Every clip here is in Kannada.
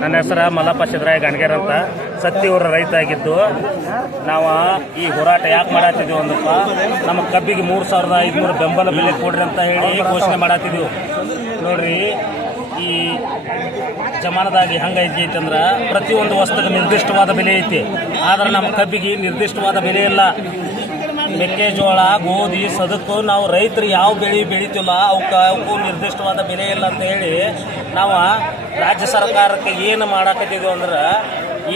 ನನ್ನ ಹೆಸರು ಮಲ್ಲಪ್ಪ ಸಿದ್ದರಾಯ ಗಣಗೇರ್ ಅಂತ. ಸತ್ತಿಯವರ ರೈತ ಆಗಿದ್ದು. ನಾವು ಈ ಹೋರಾಟ ಯಾಕೆ ಮಾಡತ್ತಿದ್ವಿ ಅಂದಪ್ಪ ನಮ್ಮ ಕಬ್ಬಿಗೆ ಮೂರು ಸಾವಿರದ ಐದುನೂರು ಬೆಂಬಲ ಬೆಲೆ ಕೊಡ್ರಿ ಅಂತ ಹೇಳಿ ಘೋಷಣೆ ಮಾಡತ್ತಿದ್ವಿ ನೋಡ್ರಿ, ಈ ಜಮಾನದಾಗಿ ಹಂಗೈತಿ ಅಂದ್ರೆ ಪ್ರತಿಯೊಂದು ವಸ್ತುಗೆ ನಿರ್ದಿಷ್ಟವಾದ ಬೆಲೆ ಐತಿ. ಆದ್ರೆ ನಮ್ಮ ಕಬ್ಬಿಗೆ ನಿರ್ದಿಷ್ಟವಾದ ಬೆಲೆ ಇಲ್ಲ. ಮೆಕ್ಕೆಜೋಳ, ಗೋಧಿ, ಸದಕ್ಕು, ನಾವು ರೈತರು ಯಾವ ಬೆಳೆ ಬೆಳಿತಿಲ್ಲ ಅವಕ್ಕೆ ಅವಕ್ಕೂ ನಿರ್ದಿಷ್ಟವಾದ ಬೆಲೆ ಇಲ್ಲ ಅಂತ ಹೇಳಿ ನಾವು ರಾಜ್ಯ ಸರ್ಕಾರಕ್ಕೆ ಏನು ಮಾಡಾಕತ್ತಿದ್ವಿ ಅಂದ್ರೆ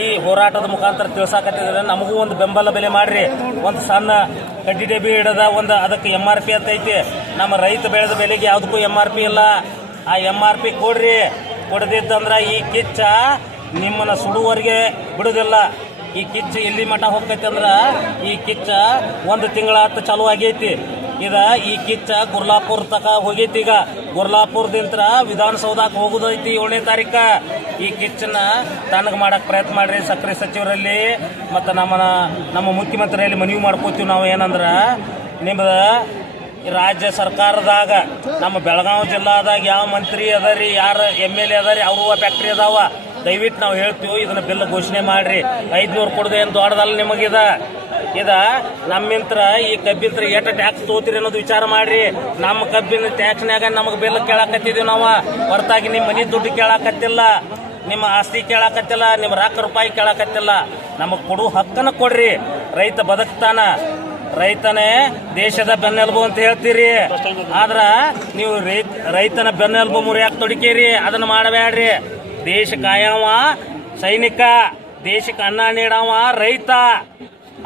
ಈ ಹೋರಾಟದ ಮುಖಾಂತರ ತಿಳ್ಸಾಕತ್ತಿದ್ರೆ ನಮಗೂ ಒಂದು ಬೆಂಬಲ ಬೆಲೆ ಮಾಡ್ರಿ. ಒಂದು ಸಣ್ಣ ಕಡ್ಡಿ ಡಬ್ಬಿ ಹಿಡದ ಒಂದು ಅದಕ್ಕೆ ಎಂ ಆರ್ ಪಿ ಅಂತ ಐತಿ. ನಮ್ಮ ರೈತ ಬೆಳೆದ ಬೆಲೆಗೆ ಯಾವುದಕ್ಕೂ ಎಂ ಆರ್ ಪಿ ಇಲ್ಲ. ಆ ಎಂ ಆರ್ ಪಿ ಕೊಡ್ರಿ. ಕೊಡದಿದ್ದಂದ್ರೆ ಈ ಕಿಚ್ಚ ನಿಮ್ಮನ್ನು ಸುಡುವರೆಗೆ ಬಿಡುದಿಲ್ಲ. ಈ ಕಿಚ್ಚ ಎಲ್ಲಿ ಮಠ ಹೋಗ್ತೈತಿ ಅಂದ್ರ ಈ ಕಿಚ್ಚ ಒಂದು ತಿಂಗಳ ಹತ್ತು ಚಾಲು ಆಗೈತಿ ಇದ ಈ ಕಿಚ್ಚ ಗುರ್ಲಾಪುರ್ ತಕ ಹೋಗೈತಿ ಈಗ. ಗುರ್ಲಾಪುರದಿಂತ್ರ ವಿಧಾನಸೌಧಕ್ಕೆ ಹೋಗುದೈತಿ ಏಳನೇ ತಾರೀಕ. ಈ ಕಿಚ್ಚನ್ನ ತಣ್ಣಗೆ ಮಾಡಕ್ ಪ್ರಯತ್ನ ಮಾಡ್ರಿ ಸಕ್ಕರೆ ಸಚಿವರಲ್ಲಿ. ಮತ್ತು ನಮ್ಮನ್ನ ನಮ್ಮ ಮುಖ್ಯಮಂತ್ರಿಯಲ್ಲಿ ಮನವಿ ಮಾಡ್ಕೋತೀವಿ ನಾವು ಏನಂದ್ರೆ, ನಿಮ್ದ ರಾಜ್ಯ ಸರ್ಕಾರದಾಗ, ನಮ್ಮ ಬೆಳಗಾವಿ ಜಿಲ್ಲಾದಾಗ ಯಾವ ಮಂತ್ರಿ ಅದರಿ ಯಾರು ಎಂ ಎಲ್ ಎ ಅದರಿ ಅವರು ಫ್ಯಾಕ್ಟ್ರಿ ಅದಾವ. ದಯವಿಟ್ಟು ನಾವು ಹೇಳ್ತೀವಿ, ಇದನ್ನ ಬಿಲ್ ಘೋಷಣೆ ಮಾಡ್ರಿ. ಐದ್ನೂರು ಕೊಡದೆ ಏನು ದೊಡ್ಡದಲ್ಲ ನಿಮಗಿದ ಇದ. ನಮ್ಮಿಂತ್ರ ಈ ಕಬ್ಬಿಂತ್ರ ಎಷ್ಟು ಟ್ಯಾಕ್ಸ್ ತೋತಿರಿ ಅನ್ನೋದು ವಿಚಾರ ಮಾಡ್ರಿ. ನಮ್ಮ ಕಬ್ಬಿನ ಟ್ಯಾಕ್ಸ್ನಾಗ ನಮಗೆ ಬಿಲ್ ಕೇಳಾಕತ್ತಿದೀವಿ ನಾವು. ಹೊರತಾಗಿ ನಿಮ್ಮ ಮನೆ ದುಡ್ಡು ಕೇಳಾಕತ್ತಿಲ್ಲ, ನಿಮ್ಮ ಆಸ್ತಿ ಕೇಳಾಕತ್ತಿಲ್ಲ ನಿಮ್ಮ ರೊಕ್ಕ ರೂಪಾಯಿ ಕೇಳಾಕತ್ತಿಲ್ಲ. ನಮಗೆ ಕೊಡು ಹಕ್ಕನ್ನ ಕೊಡ್ರಿ. ರೈತ ಬದುಕ್ತಾನ. ರೈತನೇ ದೇಶದ ಬೆನ್ನೆಲುಬು ಅಂತ ಹೇಳ್ತೀರಿ. ಆದ್ರ ನೀವು ರೈತ ರೈತನ ಬೆನ್ನೆಲುಬು ಮುರಿಯಾಕ್ ತೊಡಿಕೇರಿ. ಅದನ್ನ ಮಾಡಬೇಡ್ರಿ. ದೇಶ ಕಾಯವ ಸೈನಿಕ ದೇಶಕ್ಕೆ ಅನ್ನ ನೀಡವ ರೈತ.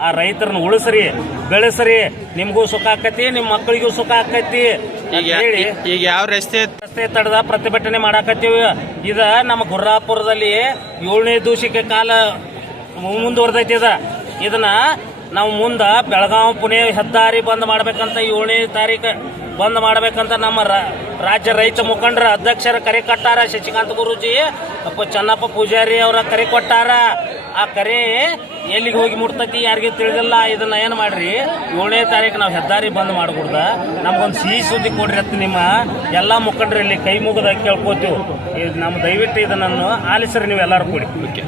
ಆ ರೈತರನ್ನ ಉಳಿಸ್ರಿ ಬೆಳೆಸ್ರಿ. ನಿಮಗೂ ಸುಖ ಆಕತಿ ನಿಮ್ಮ ಮಕ್ಕಳಿಗೂ ಸುಖ ಆಕತಿ. ಹೇಳಿ ಈಗ ಯಾವ ರಸ್ತೆ ರಸ್ತೆ ತಡೆದ ಪ್ರತಿಭಟನೆ ಮಾಡಾಕತ್ತೀವಿ. ಇದ ನಮ್ಮ ಗುರ್ರಾಪುರದಲ್ಲಿ ಏಳನೇ ದೂಷಿಕೆ ಕಾಲ ಮುಂದುವರ್ದೈತಿ ಇದ. ಇದನ್ನ ನಾವು ಮುಂದ ಬೆಳಗಾವಿ ಪುಣೆ ಹೆದ್ದಾರಿ ಬಂದ್ ಮಾಡ್ಬೇಕಂತ ಏಳನೇ ತಾರೀಕು ಬಂದ್ ಮಾಡ್ಬೇಕಂತ ನಮ್ಮ ರಾಜ್ಯ ರೈತ ಮುಖಂಡರ ಅಧ್ಯಕ್ಷರ ಕರೆ ಕೊಟ್ಟಾರ ಶಶಿಕಾಂತ್ ಗುರೂಜಿ, ಅಪ್ಪ ಚನ್ನಪ್ಪ ಪೂಜಾರಿ ಅವರ ಕರೆ ಕೊಟ್ಟಾರ. ಆ ಕರೆ ಎಲ್ಲಿಗೆ ಹೋಗಿ ಮುಟ್ತತಿ ಯಾರಿಗೂ ತಿಳಿದಿಲ್ಲ. ಇದನ್ನ ಏನು ಮಾಡ್ರಿ? ಏಳನೇ ತಾರೀಕು ನಾವು ಹೆದ್ದಾರಿ ಬಂದ್ ಮಾಡ್ಕೊಡ್ದ. ನಮ್ಗೊಂದು ಸಿಹಿ ಸುದ್ದಿ ಕೊಡ್ರಿ ಅಂತ ನಿಮ್ಮ. ಎಲ್ಲಾ ಮುಖಂಡರಲ್ಲಿ ಕೈ ಮುಗಿದ ಕೇಳ್ಕೋತೀವಿ. ನಮ್ಮ ದಯವಿಟ್ಟು ಇದನ್ನು ಆಲಿಸ್ರಿ ನೀವು ಎಲ್ಲರೂ ಕೂಡಿ.